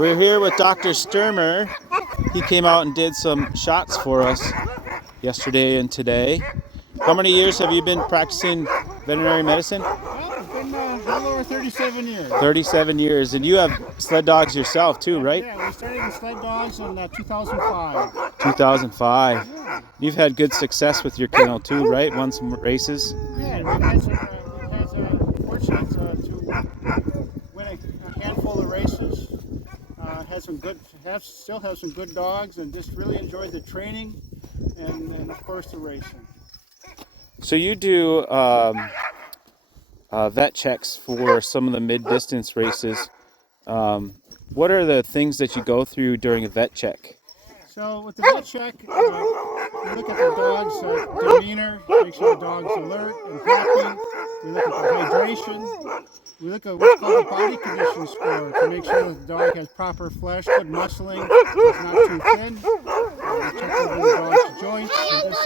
We're here with Dr. Sturmer. He came out and did some shots for us yesterday and today. How many years have you been practicing veterinary medicine? Well, it's been a little over 37 years. 37 years. And you have sled dogs yourself too, right? Yeah, we started in sled dogs in 2005. 2005. Yeah. You've had good success with your kennel too, right? Won some races. Yeah, we've had fortunate to win a handful of races. Still have some good dogs, and just really enjoyed the training and of course the racing. So you do vet checks for some of the mid-distance races. What are the things that you go through during a vet check? So with the vet check, we look at the dog's demeanor, make sure the dog's alert and happy. We look at the hydration. We look at what's called the body condition score to make sure that the dog has proper flesh, good muscling, it's not too thin. We check over the dog's joints,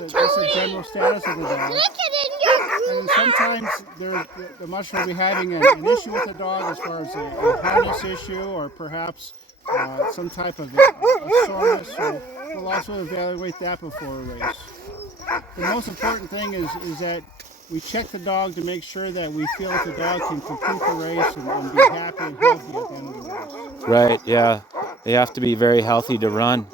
and just a general status of the dog. And sometimes the musher will be having an issue with the dog as far as a harness issue or perhaps some type of a soreness. So we'll also evaluate that before a race. The most important thing is that we check the dog to make sure that we feel that the dog can complete the race and be happy and healthy at the end of the race. Right, yeah. They have to be very healthy to run.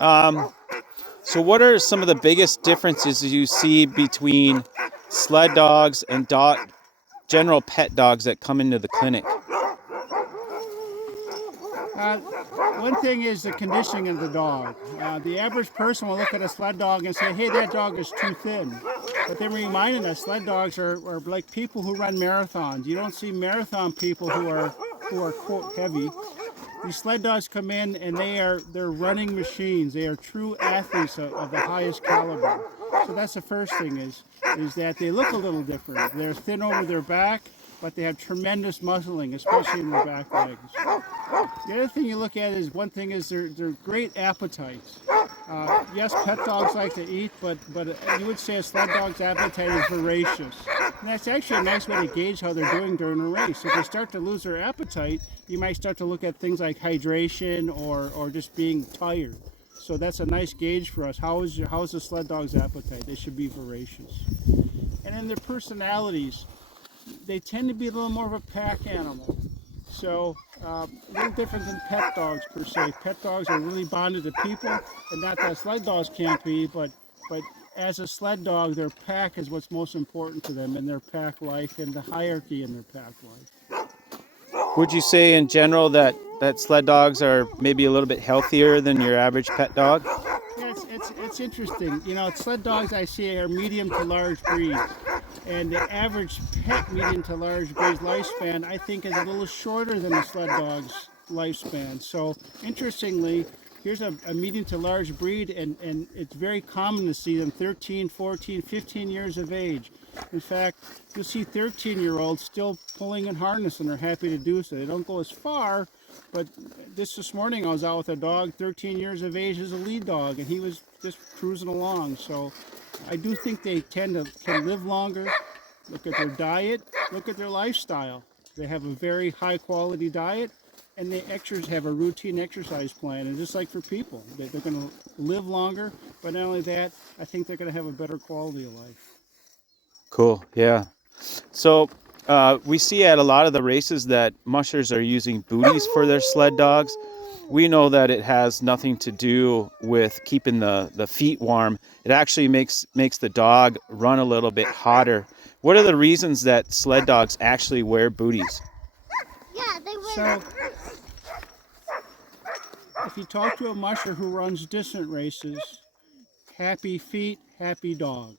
So what are some of the biggest differences you see between sled dogs and general pet dogs that come into the clinic? One thing is the conditioning of the dog. The average person will look at a sled dog and say, hey, that dog is too thin. But they're reminding us sled dogs are like people who run marathons. You don't see marathon people who are quote heavy. These sled dogs come in and they're running machines. They are true athletes of the highest caliber. So that's the first thing is that they look a little different. They're thin over their back, but they have tremendous muscling, especially in their back legs. The other thing you look at is they're great appetites. Yes, pet dogs like to eat, but you would say a sled dog's appetite is voracious. And that's actually a nice way to gauge how they're doing during a race. If they start to lose their appetite, you might start to look at things like hydration or just being tired. So that's a nice gauge for us. How is the sled dog's appetite? They should be voracious. And then their personalities, they tend to be a little more of a pack animal. So a little different than pet dogs per se. Pet dogs are really bonded to people, and not that sled dogs can't be, but as a sled dog, their pack is what's most important to them in their pack life and the hierarchy in their pack life. Would you say in general that sled dogs are maybe a little bit healthier than your average pet dog? Yeah, it's interesting. You know, sled dogs I see are medium to large breeds. And the average pet medium to large breed lifespan, I think, is a little shorter than the sled dog's lifespan. So, interestingly, here's a medium to large breed, and it's very common to see them 13, 14, 15 years of age. In fact, you'll see 13-year-olds still pulling in harness, and they're happy to do so. They don't go as far, but this morning I was out with a dog, 13 years of age, is a lead dog, and he was just cruising along. So I do think they can live longer. Look at their diet, look at their lifestyle. They have a very high quality diet, and they have a routine exercise plan. And just like for people, they're going to live longer, but not only that, I think they're going to have a better quality of life. Cool, yeah. So we see at a lot of the races that mushers are using booties for their sled dogs. We know that it has nothing to do with keeping the feet warm. It actually makes the dog run a little bit hotter. What are the reasons that sled dogs actually wear booties? Yeah, they wear. So, if you talk to a musher who runs distance races, happy feet, happy dog.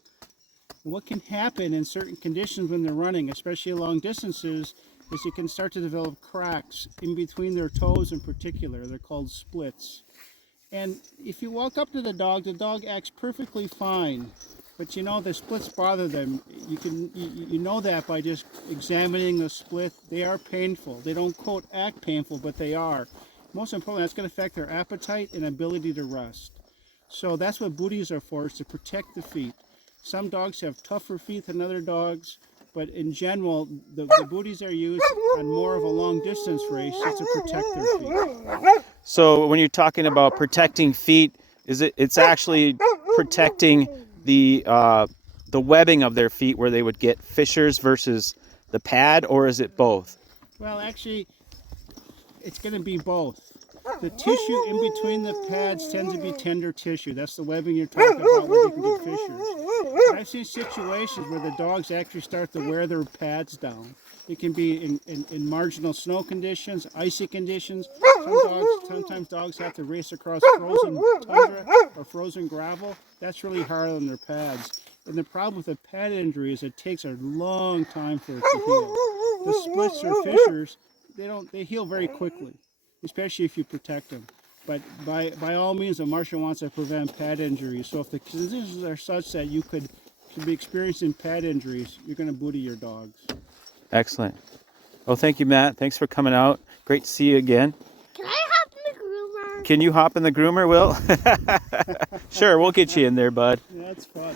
And what can happen in certain conditions when they're running, especially long distances, is you can start to develop cracks in between their toes in particular. They're called splits. And if you walk up to the dog acts perfectly fine. But you know the splits bother them. You know that by just examining the split. They are painful. They don't quote act painful, but they are. Most importantly, that's going to affect their appetite and ability to rest. So that's what booties are for, is to protect the feet. Some dogs have tougher feet than other dogs, But in general, the booties are used on more of a long distance race just to protect their feet. So when you're talking about protecting feet, it's actually protecting the webbing of their feet where they would get fissures versus the pad, or is it both? Well, actually, it's going to be both. The tissue in between the pads tends to be tender tissue. That's the webbing you're talking about where they can get fissures. But I've seen situations where the dogs actually start to wear their pads down. It can be in marginal snow conditions, icy conditions. Sometimes dogs have to race across frozen tundra or frozen gravel. That's really hard on their pads. And the problem with a pad injury is it takes a long time for it to heal. The splits or fissures, they heal very quickly, especially if you protect them. But by all means, a marshal wants to prevent pad injuries. So if the conditions are such that you could be experiencing pad injuries, you're going to booty your dogs. Excellent. Well, thank you, Matt. Thanks for coming out. Great to see you again. Can I hop in the groomer? Can you hop in the groomer, Will? Sure, we'll get you in there, bud. That's fun.